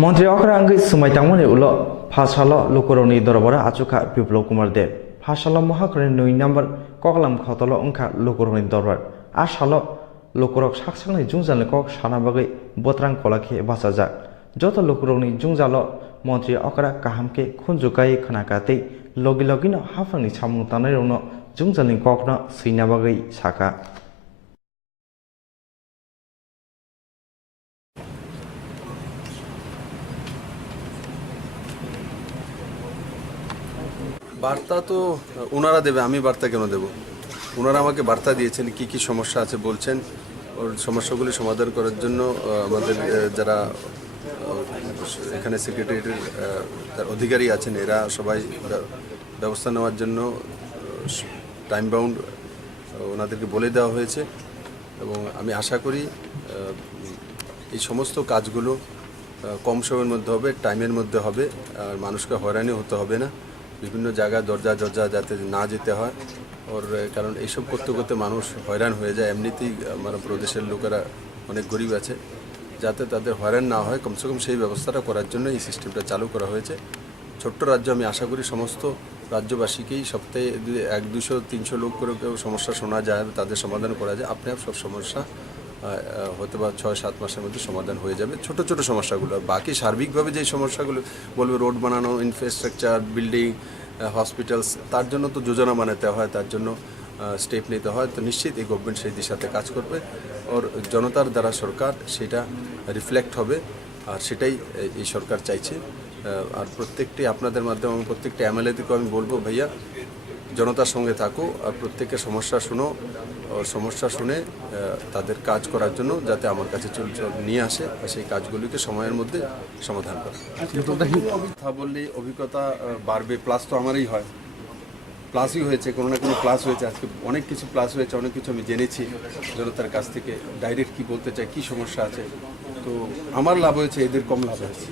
Montri Ochrangi Sumaitangmoni ulo Phasalo Lukuroni Dorobora Achuka Biplab Kumar Dev Phasalo Iimahakaran Nui number Koklam Khotalo Unka Lukuroni Dorbar Ashalo Lukurok Saksangni Jungzalni Kok Shanabagi Botrang Kolaki Basajak Jota Lukuroni Jungzalo Montri Ochra Kahamke Kunjukai Khanakati Logilogino Hafangni Chamung Tanairono Jungzalni Kokna Sinabagi Saka বার্তা তো ওনারা দেবে, আমি বার্তা কেন দেব? ওনারা আমাকে বার্তা দিয়েছেন কি কি সমস্যা আছে বলছেন, ওর সমস্যাগুলি সমাধান করার জন্য আমাদের যারা এখানে সেক্রেটারিয়েটের অধিকারী আছেন এরা সবাই ব্যবস্থা নেওয়ার জন্য টাইম বাউন্ড ওনাদেরকে বলে দেওয়া হয়েছে এবং আমি আশা করি এই সমস্ত কাজগুলো কম সময়ের মধ্যে হবে, টাইমের মধ্যে হবে, আর মানুষকে হয়রানি হতে হবে না। বিভিন্ন জায়গায় দরজা যাতে না যেতে হয় ওর, কারণ এইসব করতে করতে মানুষ হয়রান হয়ে যায়। এমনিতেই আমার প্রদেশের লোকেরা অনেক গরিব আছে, যাতে তাদের হয়রান না হয় কমসে কম সেই ব্যবস্থাটা করার জন্য এই সিস্টেমটা চালু করা হয়েছে। ছোট্ট রাজ্য, আমি আশা করি সমস্ত রাজ্যবাসীকেই সপ্তাহে 100-200-300 লোক করে কেউ সমস্যা শোনা যায়, তাদের সমাধান করা যায়। আপনি সব সমস্যা হয়তো বা 6-7 মাসের মধ্যে সমাধান হয়ে যাবে, ছোট ছোট সমস্যাগুলো। বাকি সার্বিকভাবে যেই সমস্যাগুলো বলবে, রোড বানানো, ইনফ্রাস্ট্রাকচার, বিল্ডিং, হসপিটালস, তার জন্য তো যোজনা বানাতে হয়, তার জন্য স্টেপ নিতে হয়। তো নিশ্চিত এই গভর্নমেন্ট সেই দিশাতে কাজ করবে, ওর জনতার দ্বারা সরকার সেটা রিফ্লেক্ট হবে, আর সেটাই এই সরকার চাইছে। আর প্রত্যেকটি আপনাদের মাধ্যমে আমি প্রত্যেকটি এমএলএদেরকে আমি বলবো, ভাইয়া জনতার সঙ্গে থাকো আর প্রত্যেকের সমস্যা শুনো, সমস্যা শুনে তাদের কাজ করার জন্য যাতে আমার কাছে নিয়ে আসে, সেই কাজগুলিকে সময়ের মধ্যে সমাধান করে। কথা বললে অভিজ্ঞতা বাড়বে, প্লাস তো আমারই হয়, প্লাসই হয়েছে, কোনো না কোনো প্লাস হয়েছে। আজকে অনেক কিছু প্লাস হয়েছে, অনেক কিছু আমি জেনেছি জনতার কাছ থেকে, ডাইরেক্ট কী বলতে চাই, কী সমস্যা আছে। তো আমার লাভ হয়েছে, এদের কম লাভ হয়েছে।